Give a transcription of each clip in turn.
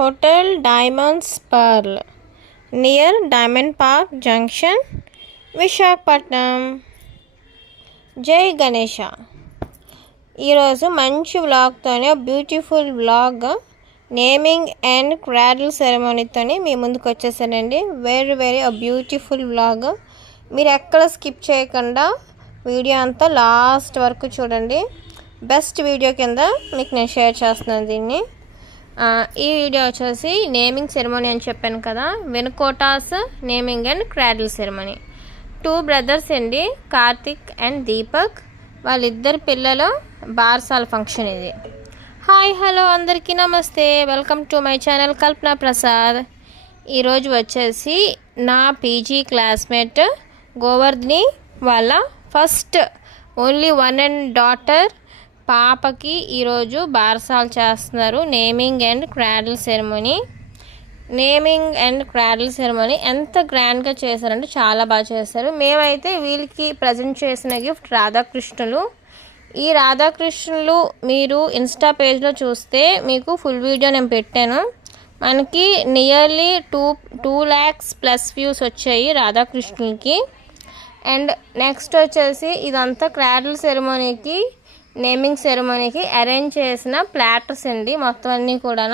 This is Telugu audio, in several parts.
Hotel Diamonds Pearl near Diamond Park Junction, Visakhapatnam. జై గణేష. ఈరోజు మంచి వ్లాగ్తోనే beautiful vlog naming and cradle సెరమనీతోని మీ ముందుకు వచ్చేసానండి. Very beautiful vlog. మీరు ఎక్కడ స్కిప్ చేయకుండా వీడియో అంతా లాస్ట్ వరకు చూడండి. బెస్ట్ వీడియో కింద మీకు నేను షేర్ చేస్తున్నాను దీన్ని. ఈ వీడియో వచ్చేసి నేమింగ్ సెరమనీ అని చెప్పాను కదా, వెనుకోటాస్ naming and cradle ceremony. 2 brothers అండి, కార్తిక్ అండ్ దీపక్. వాళ్ళిద్దరు పిల్లలు బార్సాల ఫంక్షన్ ఇది. హాయ్ హలో అందరికీ నమస్తే, welcome to my channel Kalpana Prasad. ఈరోజు వచ్చేసి నా పీజీ క్లాస్మేట్ గోవర్ధని వాళ్ళ ఫస్ట్ ఓన్లీ 1 అండ్ డాటర్ పాపకి ఈరోజు బారసాలు చేస్తున్నారు. Naming and cradle ceremony. Naming and cradle ceremony ఎంత గ్రాండ్గా చేశారంటే చాలా బాగా చేశారు. మేమైతే వీళ్ళకి ప్రజెంట్ చేసిన గిఫ్ట్ రాధాకృష్ణులు. ఈ రాధాకృష్ణులు మీరు ఇన్స్టా పేజ్లో చూస్తే మీకు ఫుల్ వీడియో నేను పెట్టాను. మనకి నియర్లీ 2 lakhs ప్లస్ వ్యూస్ వచ్చాయి రాధాకృష్ణులకి. అండ్ నెక్స్ట్ వచ్చేసి ఇదంతా క్రాడిల్ సెరమనీకి నేమింగ్ సెరమనీకి అరేంజ్ చేసిన ప్లాటర్స్ అండి మొత్తం అన్నీ కూడా.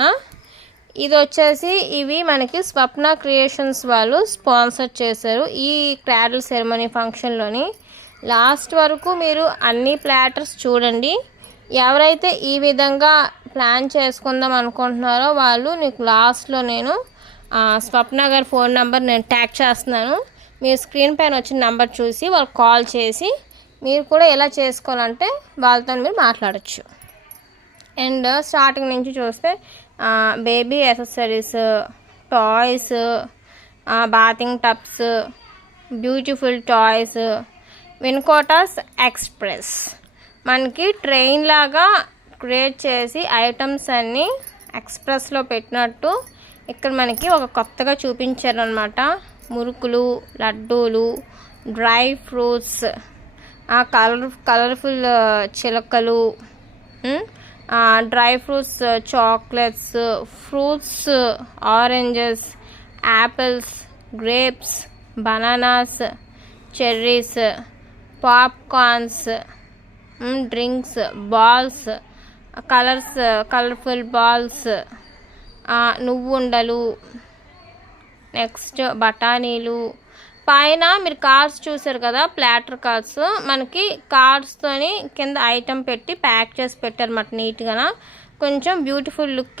ఇది వచ్చేసి ఇవి మనకి స్వప్న క్రియేషన్స్ వాళ్ళు స్పాన్సర్ చేశారు ఈ క్రాడిల్ సెరమనీ ఫంక్షన్లోని. లాస్ట్ వరకు మీరు అన్ని ప్లాటర్స్ చూడండి. ఎవరైతే ఈ విధంగా ప్లాన్ చేసుకుందాం అనుకుంటున్నారో వాళ్ళు నీకు లాస్ట్లో నేను స్వప్న గారి ఫోన్ నెంబర్ నేను ట్యాగ్ చేస్తున్నాను. మీరు స్క్రీన్ పైన వచ్చిన నెంబర్ చూసి వాళ్ళు కాల్ చేసి మీరు కూడా ఎలా చేసుకోవాలంటే వాళ్ళతో మీరు మాట్లాడచ్చు. అండ్ స్టార్టింగ్ నుంచి చూస్తే baby accessories, toys, bathing tubs, beautiful toys, వెనుకోటాస్ ఎక్స్ప్రెస్ మనకి ట్రైన్ లాగా క్రియేట్ చేసి ఐటమ్స్ అన్నీ ఎక్స్ప్రెస్లో పెట్టినట్టు ఇక్కడ మనకి ఒక కొత్తగా చూపించారనమాట. మురుకులు, లడ్డూలు, డ్రై ఫ్రూట్స్, కలర్ఫుల్ చిలకలు, dry fruits, chocolates, fruits, oranges, apples, grapes, bananas, cherries, popcorns, drinks, balls, colourful balls, నువ్వుండలు, నెక్స్ట్ బఠానీలు. పైన మీరు కార్డ్స్ చూసారు కదా, ప్లాటర్ కార్డ్స్. మనకి కార్డ్స్తోని కింద ఐటమ్ పెట్టి ప్యాక్ చేసి పెట్టారన్నమాట నీట్గా. కొంచెం బ్యూటిఫుల్ లుక్